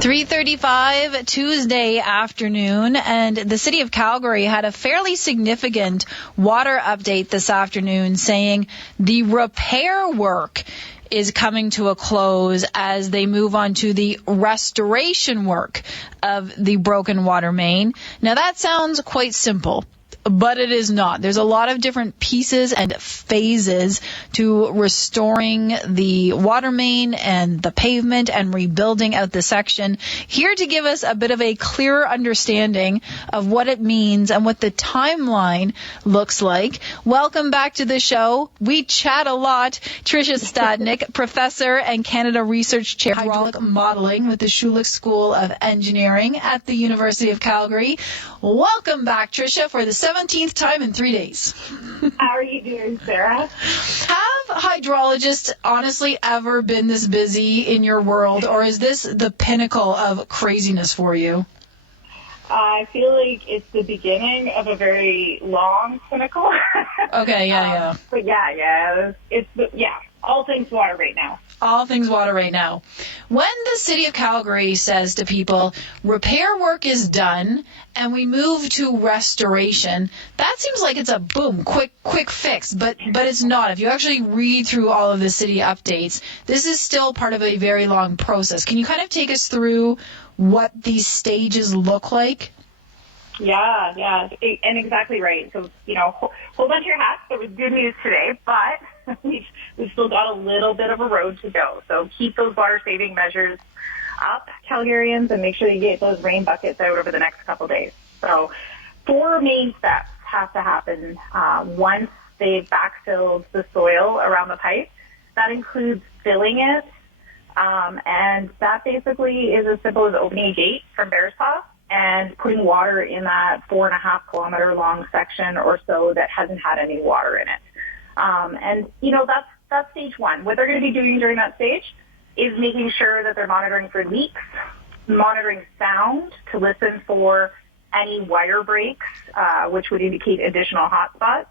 3:35 Tuesday afternoon, and the City of Calgary had a fairly significant water update this afternoon saying the repair work is coming to a close as they move on to the restoration work of the broken water main. Now that sounds quite simple, but it is not. There's a lot of different pieces and phases to restoring the water main and the pavement and rebuilding out the section. Here to give us a bit of a clearer understanding of what it means and what the timeline looks like. Welcome back to the show. We chat a lot. Tricia Stadnyk, professor and Canada Research Chair Hydraulic Modeling with the Schulich School of Engineering at the University of Calgary. Welcome back, Tricia, for the 17th time in 3 days. How are you doing, Sarah? Have hydrologists honestly ever been this busy in your world, or is this the pinnacle of craziness for you? I feel like it's the beginning of a very long pinnacle. Okay, yeah. But it's all things water right now. All things water right now. When the City of Calgary says to people, repair work is done and we move to restoration, that seems like it's a boom, quick fix, but it's not. If you actually read through all of the city updates, this is still part of a very long process. Can you kind of take us through what these stages look like? Yeah, and exactly right. So, hold on to your hats. There was good news today, but we've still got a little bit of a road to go. So keep those water-saving measures up, Calgarians, and make sure you get those rain buckets out over the next couple days. So 4 main steps have to happen once they've backfilled the soil around the pipe. That includes filling it, and that basically is as simple as opening a gate from Bears Paw and putting water in that 4.5 kilometer long section or so that hasn't had any water in it. That's stage one. What they're going to be doing during that stage is making sure that they're monitoring for leaks, monitoring sound to listen for any wire breaks, which would indicate additional hotspots.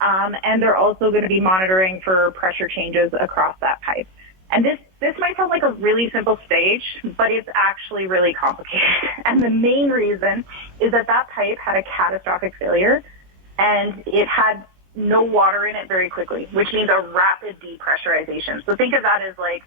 And they're also going to be monitoring for pressure changes across that pipe. And this might sound like a really simple stage, but it's actually really complicated. And the main reason is that pipe had a catastrophic failure, and it had no water in it very quickly, which means a rapid depressurization. So think of that as like,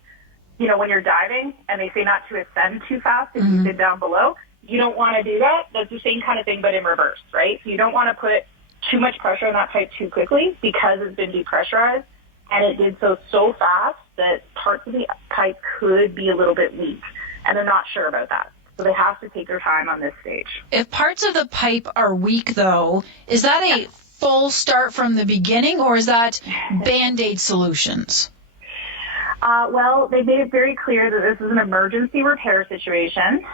when you're diving and they say not to ascend too fast if you sit down below, you don't want to do that. That's the same kind of thing, but in reverse, right? So you don't want to put too much pressure on that pipe too quickly because it's been depressurized, and it did so fast that parts of the pipe could be a little bit weak, and they're not sure about that. So they have to take their time on this stage. If parts of the pipe are weak, though, is that a full start from the beginning, or is that Band-Aid solutions? Well, they made it very clear that this is an emergency repair situation,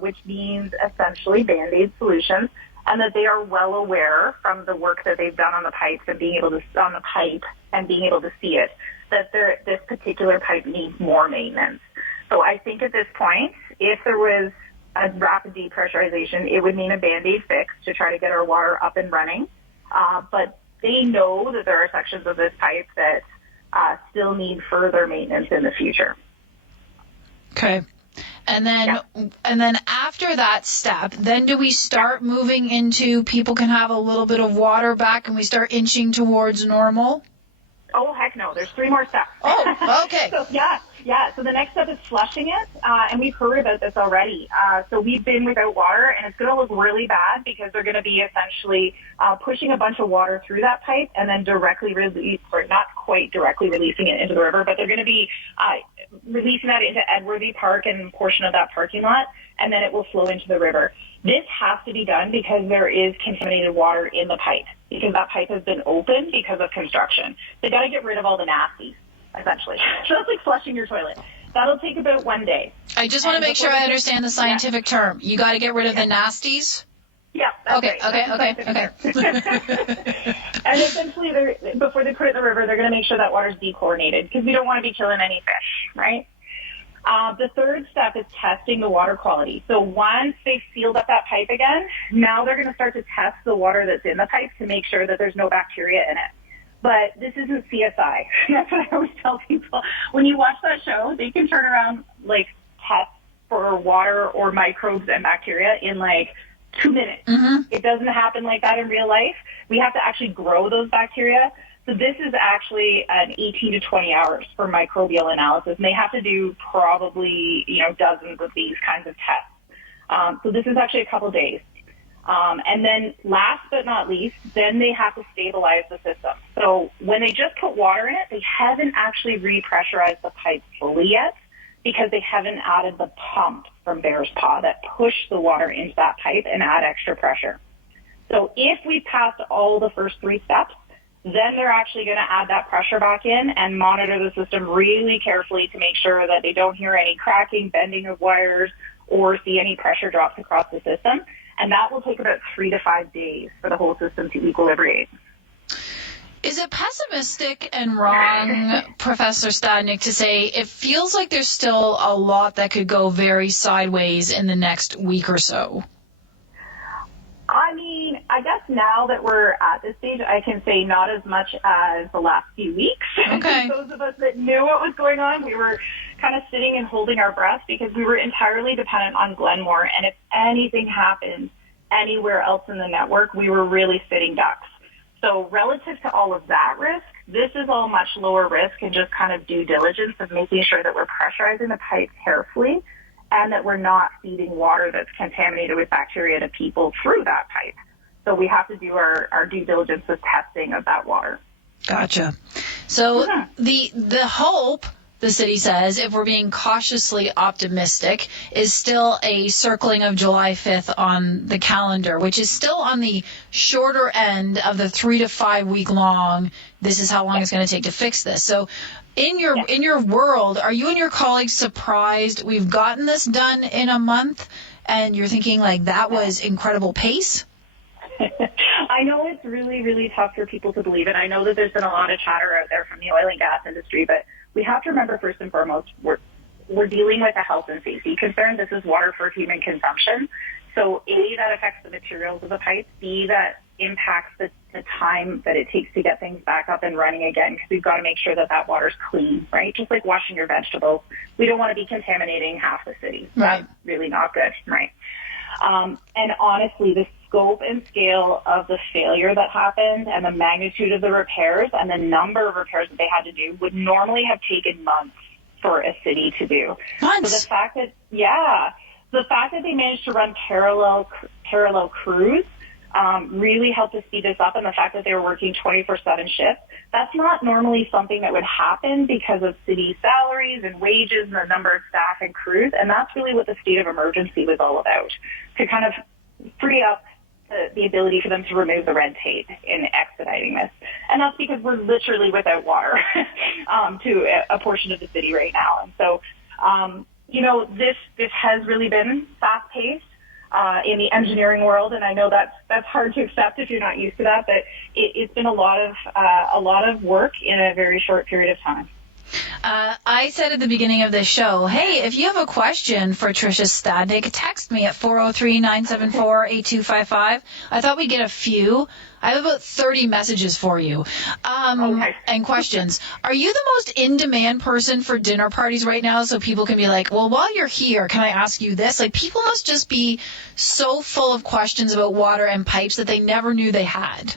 which means essentially Band-Aid solutions, and that they are well aware from the work that they've done on the pipes and being able to see it, that this particular pipe needs more maintenance. So I think at this point, if there was a rapid depressurization, it would mean a Band-Aid fix to try to get our water up and running. But they know that there are sections of this pipe that still need further maintenance in the future. Okay. And then after that step, then do we start moving into people can have a little bit of water back and we start inching towards normal? Oh, heck no. There's 3 more steps. Oh, okay. So the next step is flushing it, and we've heard about this already. So we've been without water, and it's going to look really bad because they're going to be essentially pushing a bunch of water through that pipe and then not quite directly releasing it into the river, but they're going to be releasing that into Edworthy Park and a portion of that parking lot, and then it will flow into the river. This has to be done because there is contaminated water in the pipe, because that pipe has been opened because of construction. They've got to get rid of all the nasties, essentially. So that's like flushing your toilet. That'll take about 1 day. I just want to make sure I understand the scientific term. You got to get rid of the nasties? Yeah. Okay. And essentially, before they put it in the river, they're going to make sure that water's dechlorinated because we don't want to be killing any fish, right? The third step is testing the water quality. So once they've sealed up that pipe again, now they're going to start to test the water that's in the pipe to make sure that there's no bacteria in it. But this isn't CSI. That's what I always tell people. When you watch that show, they can turn around, like, tests for water or microbes and bacteria in like 2 minutes. It doesn't happen like that in real life. We have to actually grow those bacteria. So this is actually an 18 to 20 hours for microbial analysis, and they have to do probably, dozens of these kinds of tests. So this is actually a couple days. And then last but not least, then they have to stabilize the system. So when they just put water in it, they haven't actually repressurized the pipe fully yet because they haven't added the pump from Bear's Paw that push the water into that pipe and add extra pressure. So if we passed all the first 3 steps, then they're actually going to add that pressure back in and monitor the system really carefully to make sure that they don't hear any cracking, bending of wires, or see any pressure drops across the system. And that will take about 3 to 5 days for the whole system to equilibrate. Is it pessimistic and wrong, Professor Stadnyk, to say it feels like there's still a lot that could go very sideways in the next week or so? I mean, I guess now that we're at this stage, I can say not as much as the last few weeks. Okay. Those of us that knew what was going on, we were kind of sitting and holding our breath because we were entirely dependent on Glenmore. And if anything happened anywhere else in the network, we were really sitting ducks. So relative to all of that risk, this is all much lower risk and just kind of due diligence of making sure that we're pressurizing the pipe carefully and that we're not feeding water that's contaminated with bacteria to people through that pipe. So we have to do our due diligence with testing of that water. Gotcha. So the hope, the city says, if we're being cautiously optimistic, is still a circling of July 5th on the calendar, which is still on the shorter end of the 3 to 5 week long. This is how long it's going to take to fix this. So in your world, are you and your colleagues surprised we've gotten this done in a month? And you're thinking like that was incredible pace? I know it's really, really tough for people to believe it. I know that there's been a lot of chatter out there from the oil and gas industry, but we have to remember first and foremost, we're dealing with a health and safety concern. This is water for human consumption. So A, that affects the materials of the pipe. B, that impacts the time that it takes to get things back up and running again, because we've got to make sure that that water's clean, right? Just like washing your vegetables. We don't want to be contaminating half the city. Right. That's really not good, right? And honestly, the scope and scale of the failure that happened and the magnitude of the repairs and the number of repairs that they had to do would normally have taken months for a city to do. Months? So the fact that they managed to run parallel crews really helped to speed this up, and the fact that they were working 24/7 shifts, that's not normally something that would happen because of city salaries and wages and the number of staff and crews, and that's really what the state of emergency was all about, to kind of free up the ability for them to remove the red tape in expediting this. And that's because we're literally without water to a portion of the city right now. And so, this has really been fast-paced in the engineering world, and I know that's hard to accept if you're not used to that, but it's been a lot of work in a very short period of time. I said at the beginning of this show, hey, if you have a question for Tricia Stadnyk, text me at 403-974-8255. I thought we'd get a few. I have about 30 messages for you and questions. Are you the most in-demand person for dinner parties right now, so people can be like, well, while you're here, can I ask you this? Like, people must just be so full of questions about water and pipes that they never knew they had.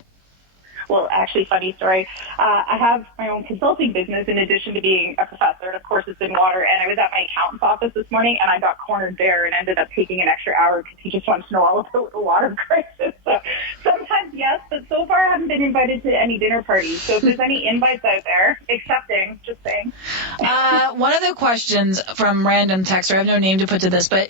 Well, actually, funny story. I have my own consulting business in addition to being a professor, and of course it's in water. And I was at my accountant's office this morning, and I got cornered there and ended up taking an extra hour because he just wants to know all about the water crisis. So sometimes yes, but so far I haven't been invited to any dinner parties. So if there's any invites out there, accepting, just saying. One of the questions from random texter, I have no name to put to this, but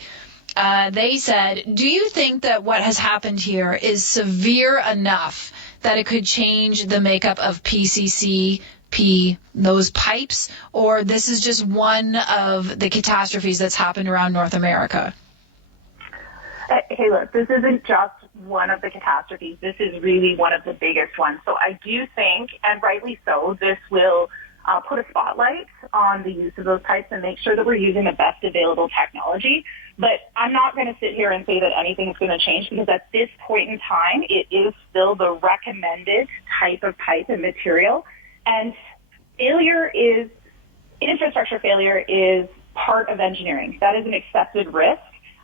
they said, do you think that what has happened here is severe enough that it could change the makeup of PCCP, those pipes, or this is just one of the catastrophes that's happened around North America? Hey, look, this isn't just one of the catastrophes. This is really one of the biggest ones. So I do think, and rightly so, this will put a spotlight on the use of those pipes and make sure that we're using the best available technology. But I'm not going to sit here and say that anything's going to change, because at this point in time, it is still the recommended type of pipe and material. And infrastructure failure is part of engineering. That is an accepted risk.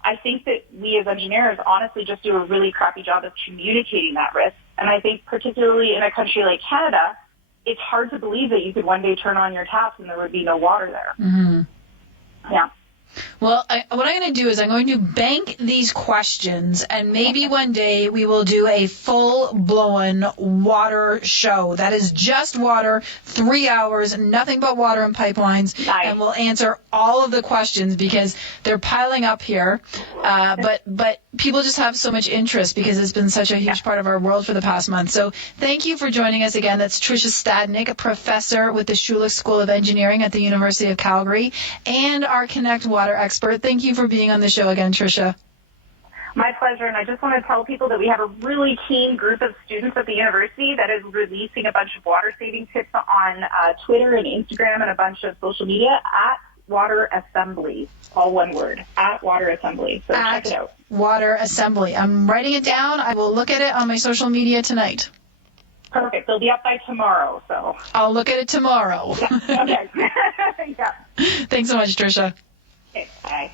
I think that we as engineers honestly just do a really crappy job of communicating that risk. And I think particularly in a country like Canada, it's hard to believe that you could one day turn on your taps and there would be no water there. Mm-hmm. Yeah. Well, what I'm going to do is I'm going to bank these questions, and maybe one day we will do a full-blown water show. That is just water, 3 hours, nothing but water and pipelines, Nice. And we'll answer all of the questions because they're piling up here. But people just have so much interest because it's been such a huge part of our world for the past month. So thank you for joining us again. That's Tricia Stadnyk, a professor with the Schulich School of Engineering at the University of Calgary, and our Connect Water expert. Thank you for being on the show again, Tricia. My pleasure, and I just want to tell people that we have a really keen group of students at the university that is releasing a bunch of water-saving tips on Twitter and Instagram and a bunch of social media at Water Assembly, all one word, at Water Assembly. So check it out. Water Assembly. I'm writing it down. I will look at it on my social media tonight. Perfect. They'll be up by tomorrow, so. I'll look at it tomorrow. Yeah. Okay. Yeah. Thanks so much, Tricia. Okay, bye.